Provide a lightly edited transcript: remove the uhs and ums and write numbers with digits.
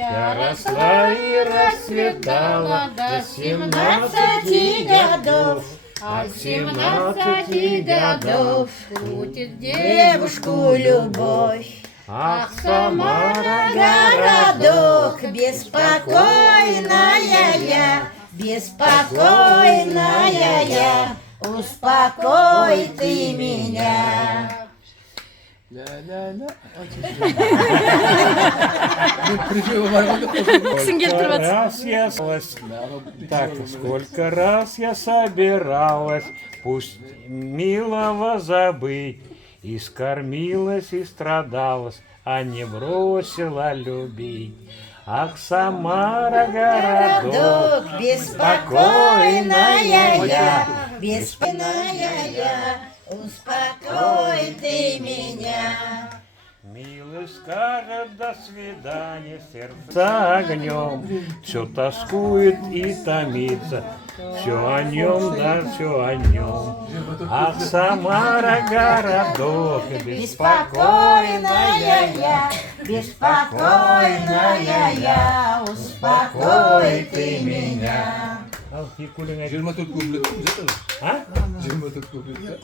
Я росла и расцветала до 17 годов. От 17 годов крутит девушку любовь. Ах, Самара, городок, беспокойная я, беспокойная я, успокой ты меня. Сколько раз я собиралась, пусть милого забыть, и скормилась, и страдалась, а не бросила любить. Ах, Самара, городок, беспокойная я, беспокойная я, успокой ты меня. Милый скажет до свидания, сердце огнем, все тоскует и томится, все о нем, да все о нем. Ах, Самара, городок, беспокойная я, беспокойная я, успокой ты меня. Жиырма төрт куплет жетеді. А? 24 куплет.